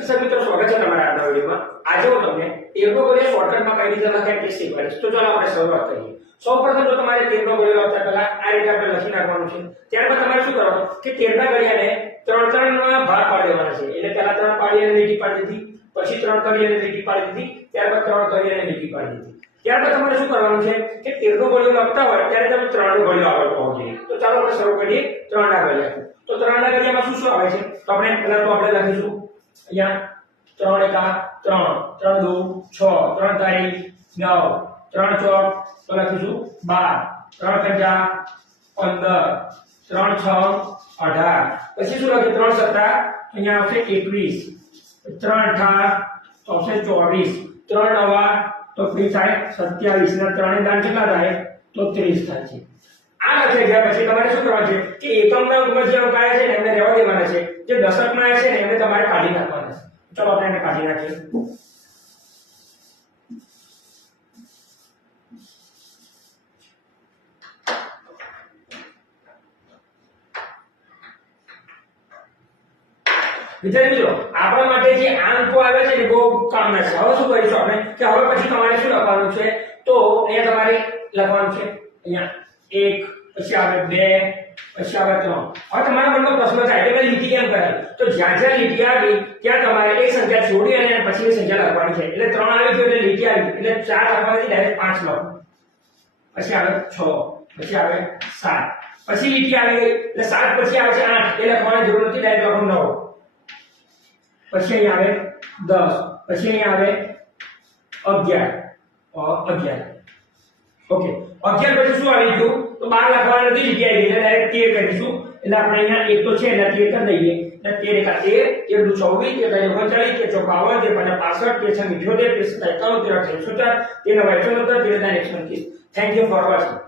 દર્શક મિત્રો, સ્વાગત છે તમારા આજના વિડીયોમાં। આજે હું તમને 13 નો ઘડિયા શોર્ટકટમાં કઈ રીતે લખાય તે શીખવાડીશ। તો ચાલો આપણે શરૂઆત કરીએ। સૌપ્રથમ તો તમારે 13 નો ઘડિયો લખતા પહેલા આ રીતે આપણે લખી નાખવાનું છે। ત્યારબાદ તમારે શું કરવાનું કે 13 ના ઘડિયાને 3 માં ભાગ પાડી દેવાના છે। એટલે પહેલા 3 પાડી અને લીટી પાડી દીધી, પછી 3 કરી અને લીટી પાડી દીધી, ત્યારબાદ 3 કરી અને લીટી પાડી દીધી। ત્યારબાદ તમારે શું કરવાનું છે કે 13 નો ઘડિયો લખતા હોય ત્યારે તમે 3 નો ઘડિયો આગળ પહોંચીએ। તો ચાલો આપણે શરૂ કરીએ 3 ના ઘડિયા। તો 3 ના ઘડિયામાં શું શું આવે છે તો આપણે પહેલા તો આપણે લખીશું અહીંયા 3 એકા 3, 3 દુ 6, 3 તારી 9, 3 ચોક તો લખીશું 12, 3 પંજા 15, 3 6 18, પછી શું લખીએ 3 સત્તા અહીંયા આવશે 21, 3 અઠા તો આવશે 24, 3 નવા તો ફ્રી થાય 27 ના 3 દાન કેટલા થાય તો 30 થાય છે। આ લખી ગયા પછી તમારે શું કરવાનું છે કે એકમના અંકમાં જે અંક આવ્યા છે ને એમને રહેવા દેવાના છે, જે દશકમાં આવ્યા છે ને એમને તમારે કાઢી નાખવાના છે। चलो આપણે એને કાઢી નાખીએ। વિદ્યાર્થી મિત્રો, આપણા માટે જે અંકો આવે છે ને બહુ કામના છે। હવે શું કરીશું આપણે કે હવે પછી તમારે શું લખવાનું છે તો અહીંયા તમારે લખવાનું છે અહીંયા 1, પછી આવે 2, પછી આવે 3। હવે તમારા મનમાં પ્રશ્ન થાય કે લીટી કેમ કરાય તો જ્યાં જ્યાં લીટી આવી ત્યાં તમારે એક સંખ્યા છોડી અને પછીની સંખ્યા લખવાની છે। એટલે 3 આવી ગયો એટલે લીટી આવી એટલે 4 લખવાથી ડાયરેક્ટ 5 લખો, પછી આવે 6, પછી આવે 7, પછી લીટી આવી ગઈ એટલે 7 પછી આવે છે 8 એ લખવાની જરૂર નથી, ડાયરેક્ટ લખો 9, પછી અહીં આવે 10, પછી અહીં આવે 11। ઓકે, 11 પછી શું આવી ગયું તો 12 લખવાનું નથી, લીટી આવી ગઈ એટલે ડાયરેક્ટ 13 કરીશું। એટલે આપણે અહીંયા 1 તો છે એટલે 13 કરી દઈએ એટલે 13 એકા 13, 1 દુ 24, 13 39, 40, 13 55, 13 65, 13 71, 13 58, 13 13 9 129, 13 30। Thank you for watching.